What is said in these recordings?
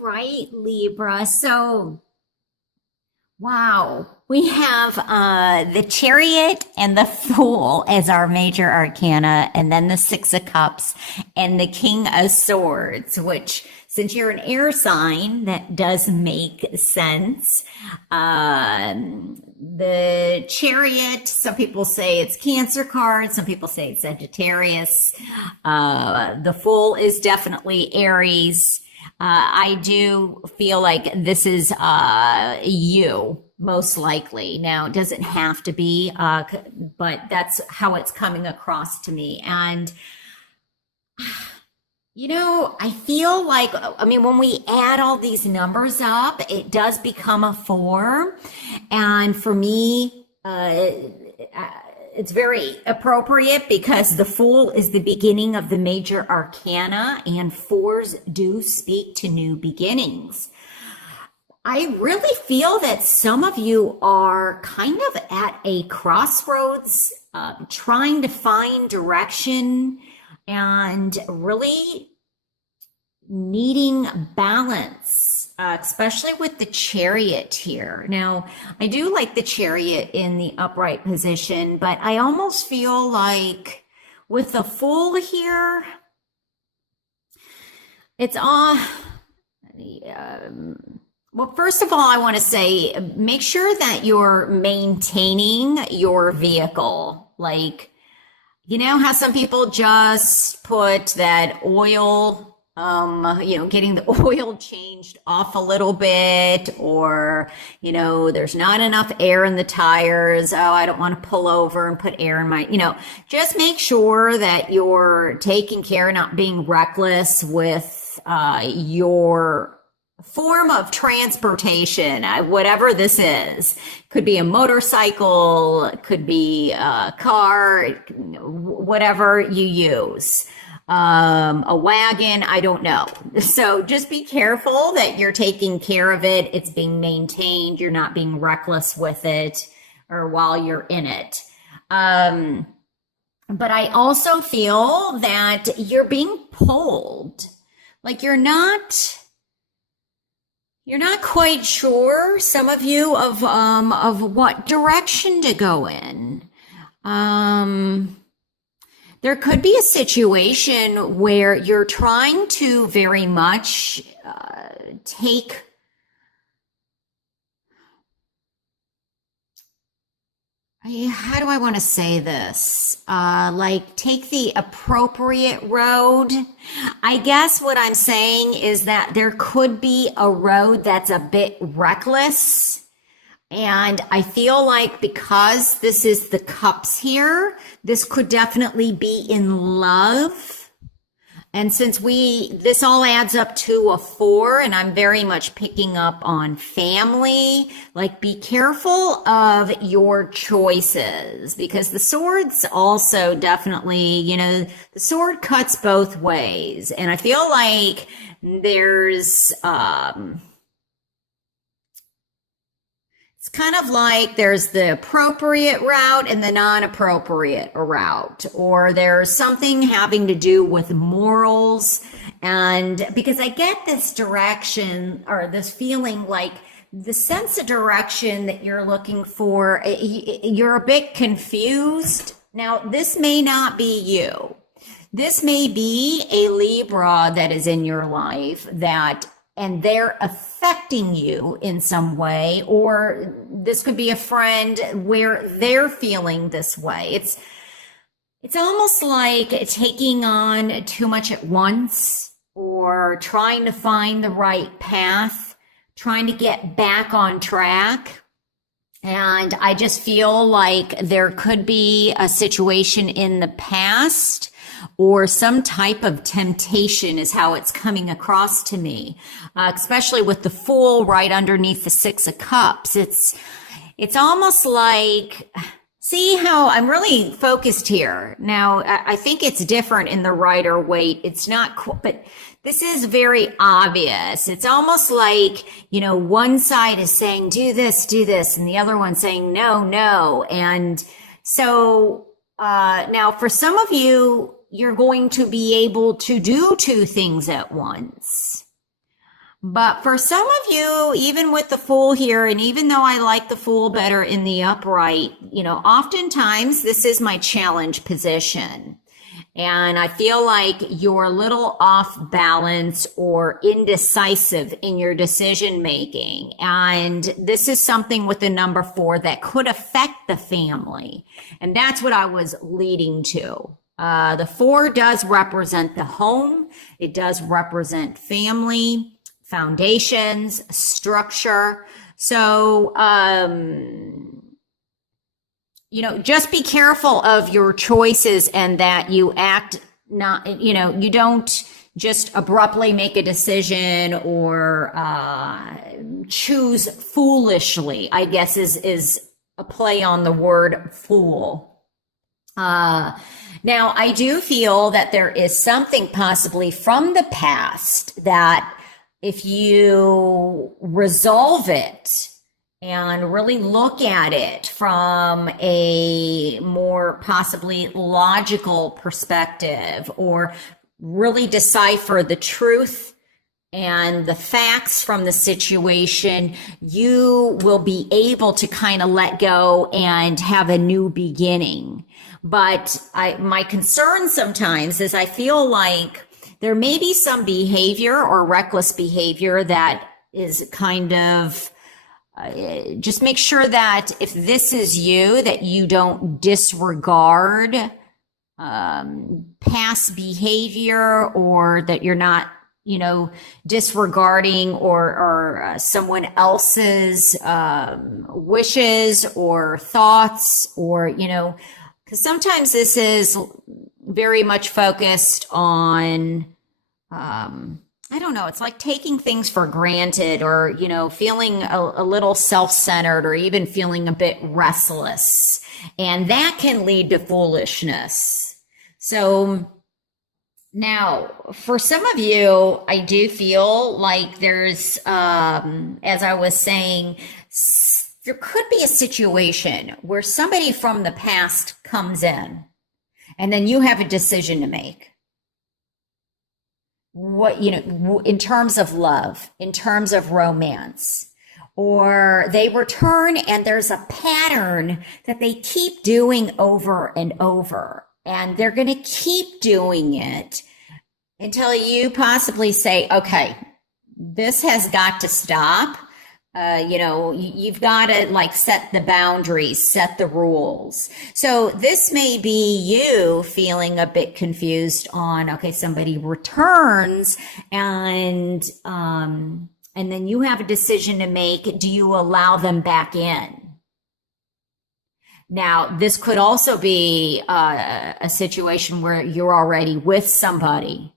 right, Libra. So, wow, we have the Chariot and the Fool as our major arcana, and then the Six of Cups and the King of Swords, which, since you're an air sign, that does make sense. The Chariot, some people say it's Cancer card, some people say it's Sagittarius. The Fool is definitely Aries. I do feel like this is you, most likely. Now, it doesn't have to be, but that's how it's coming across to me. And, I feel like, when we add all these numbers up, it does become a four. And for me, it's very appropriate because the Fool is the beginning of the major arcana, and fours do speak to new beginnings. I really feel that some of you are kind of at a crossroads, trying to find direction and really needing balance, especially with the Chariot here. Now, I do like the Chariot in the upright position, but I almost feel like with the Fool here, it's all, well, first of all, I want to say, make sure that you're maintaining your vehicle. Like, you know how some people just put that oil, getting the oil changed off a little bit, or, there's not enough air in the tires. Oh, I don't want to pull over and put air in my, just make sure that you're taking care, not being reckless with, your form of transportation, whatever this is. Could be a motorcycle, it could be a car, whatever you use. A wagon, I don't know. So just be careful that you're taking care of it. It's being maintained. You're not being reckless with it or while you're in it. But I also feel that you're being pulled. Like you're not quite sure, some of you, of what direction to go in. There could be a situation where you're trying to very much take, how do I want to say this? Like take the appropriate road. I guess what I'm saying is that there could be a road that's a bit reckless. And I feel like because this is the cups here, this could definitely be in love. And since this all adds up to a four, and I'm very much picking up on family, like be careful of your choices, because the swords also definitely, the sword cuts both ways. And I feel like there's, it's kind of like there's the appropriate route and the non-appropriate route, or there's something having to do with morals. And because I get this direction or this feeling like the sense of direction that you're looking for, you're a bit confused. Now, this may not be you. This may be a Libra that is in your life and they're affecting you in some way, or this could be a friend where they're feeling this way. It's almost like taking on too much at once, or trying to find the right path, trying to get back on track. And I just feel like there could be a situation in the past, or some type of temptation is how it's coming across to me, especially with the Fool right underneath the Six of Cups. It's almost like, see how I'm really focused here. Now, I think it's different in the Rider Waite. It's not, but this is very obvious. It's almost like, one side is saying, do this, and the other one saying, no, no. And so, now for some of you, you're going to be able to do two things at once. But for some of you, even with the Fool here, and even though I like the Fool better in the upright, oftentimes this is my challenge position. And I feel like you're a little off balance or indecisive in your decision making. And this is something with the number 4 that could affect the family. And that's what I was leading to. The 4 does represent the home. It does represent family, foundations, structure. So, just be careful of your choices and that you act not, you don't just abruptly make a decision or choose foolishly, I guess is a play on the word fool. Now, I do feel that there is something possibly from the past that if you resolve it, and really look at it from a more possibly logical perspective, or really decipher the truth and the facts from the situation, you will be able to kind of let go and have a new beginning. But my concern sometimes is I feel like there may be some behavior or reckless behavior that is kind of just make sure that if this is you, that you don't disregard past behavior, or that you're not, disregarding or someone else's wishes or thoughts, or, because sometimes this is very much focused on I don't know. It's like taking things for granted, or, feeling a little self-centered, or even feeling a bit restless. And that can lead to foolishness. So now for some of you, I do feel like there's, as I was saying, there could be a situation where somebody from the past comes in and then you have a decision to make. What, in terms of love, in terms of romance, or they return and there's a pattern that they keep doing over and over, and they're going to keep doing it until you possibly say, okay, this has got to stop. You've got to set the boundaries, set the rules. So this may be you feeling a bit confused on, okay, somebody returns and then you have a decision to make. Do you allow them back in? Now, this could also be a situation where you're already with somebody,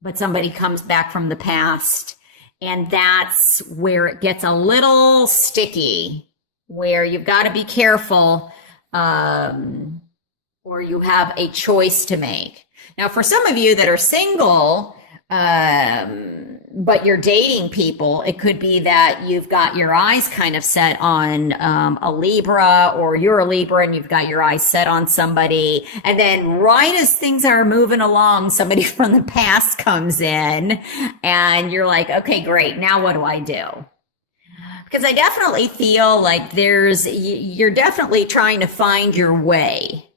but somebody comes back from the past. And that's where it gets a little sticky, where you've got to be careful, or you have a choice to make. Now, for some of you that are single, but you're dating people, it could be that you've got your eyes kind of set on a Libra, or you're a Libra and you've got your eyes set on somebody. And then right as things are moving along, somebody from the past comes in and you're like, okay, great. Now what do I do? Because I definitely feel like you're definitely trying to find your way,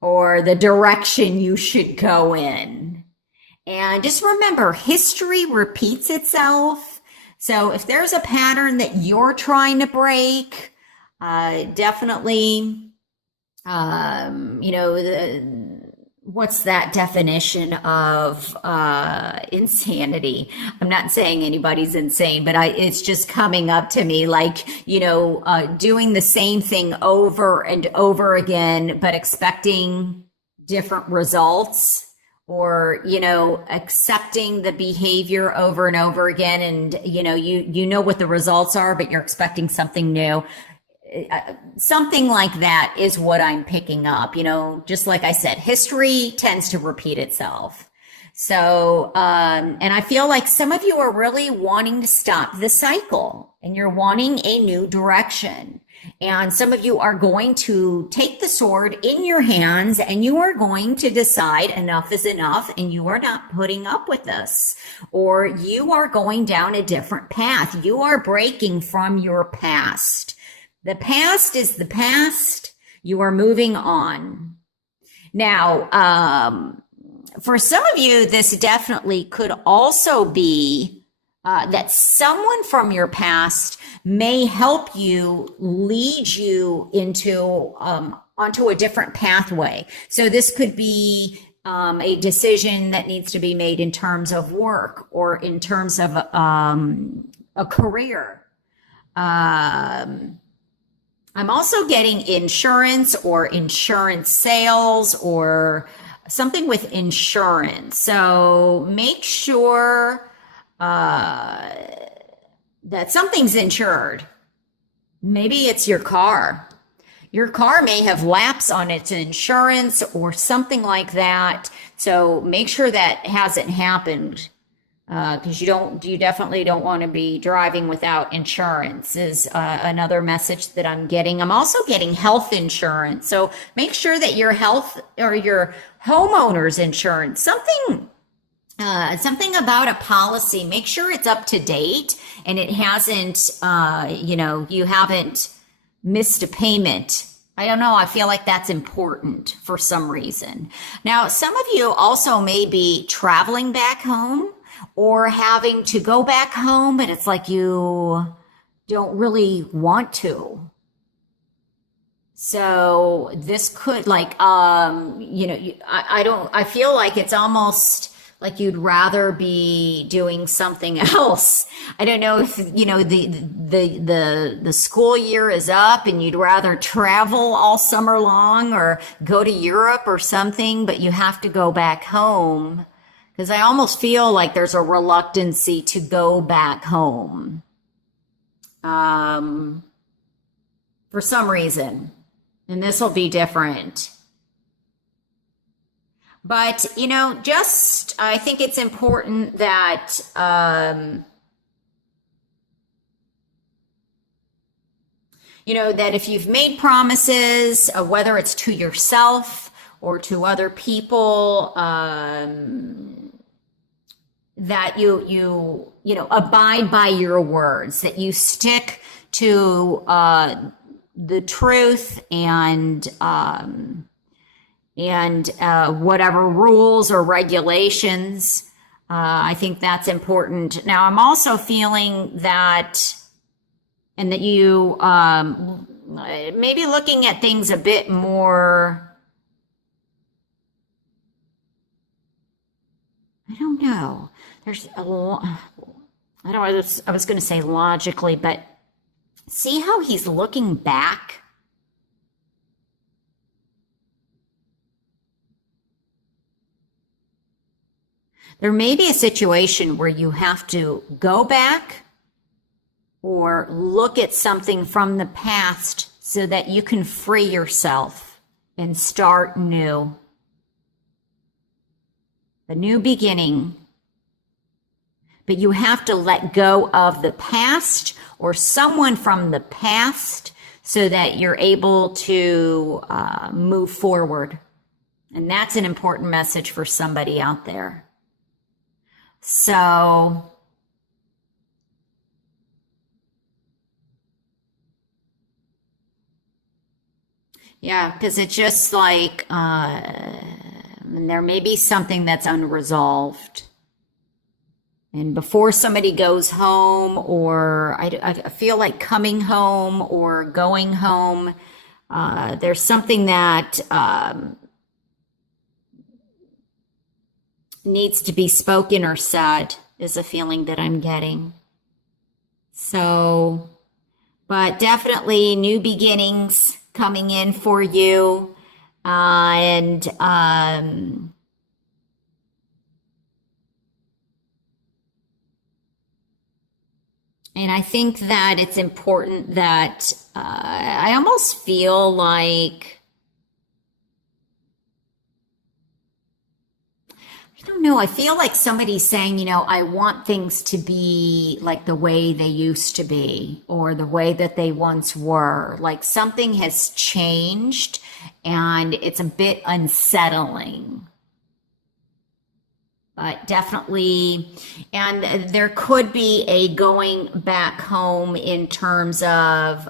or the direction you should go in. And just remember, history repeats itself. So if there's a pattern that you're trying to break, definitely, what's that definition of insanity? I'm not saying anybody's insane, but it's just coming up to me like, doing the same thing over and over again, but expecting different results. Or, accepting the behavior over and over again. And, you know what the results are, but you're expecting something new. Something like that is what I'm picking up. Just like I said, history tends to repeat itself. So, and I feel like some of you are really wanting to stop the cycle and you're wanting a new direction. And some of you are going to take the sword in your hands and you are going to decide enough is enough and you are not putting up with this, or you are going down a different path. You are breaking from your past. The past is the past. You are moving on. Now, for some of you, this definitely could also be that someone from your past may help you, lead you into onto a different pathway. So this could be a decision that needs to be made in terms of work or in terms of a career. I'm also getting insurance or insurance sales or something with insurance. So make sure that something's insured. Maybe it's your car. Your car may have lapse on its insurance or something like that. So make sure that hasn't happened. Because you definitely don't want to be driving without insurance is another message that I'm getting. I'm also getting health insurance. So make sure that your health or your homeowner's insurance, something about a policy, make sure it's up to date and it hasn't, you haven't missed a payment. I don't know. I feel like that's important for some reason. Now, some of you also may be traveling back home or having to go back home, but it's like you don't really want to. So this could I feel like it's almost like you'd rather be doing something else. I don't know if, the school year is up and you'd rather travel all summer long or go to Europe or something, but you have to go back home. Because I almost feel like there's a reluctancy to go back home for some reason. And this will be different. But, I think it's important that that if you've made promises, whether it's to yourself or to other people, that you abide by your words, that you stick to the truth and whatever rules or regulations. I think that's important. Now, I'm also feeling that, and that you maybe looking at things a bit more, I don't know. There's a lot, I was going to say logically, but see how he's looking back? There may be a situation where you have to go back or look at something from the past so that you can free yourself and start new. A new beginning. But you have to let go of the past or someone from the past so that you're able to move forward. And that's an important message for somebody out there. So, yeah, because it's just like there may be something that's unresolved. And before somebody goes home, or I feel like coming home or going home, there's something that needs to be spoken or said, is a feeling that I'm getting. So, but definitely new beginnings coming in for you. And I think that it's important that I almost feel like I don't know. I feel like somebody's saying, I want things to be like the way they used to be or the way that they once were. Like something has changed and it's a bit unsettling. But definitely, and there could be a going back home in terms of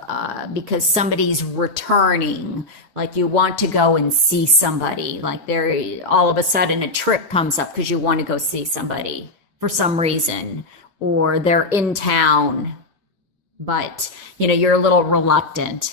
because somebody's returning, like you want to go and see somebody, like there all of a sudden a trip comes up because you want to go see somebody for some reason, or they're in town, but you're a little reluctant.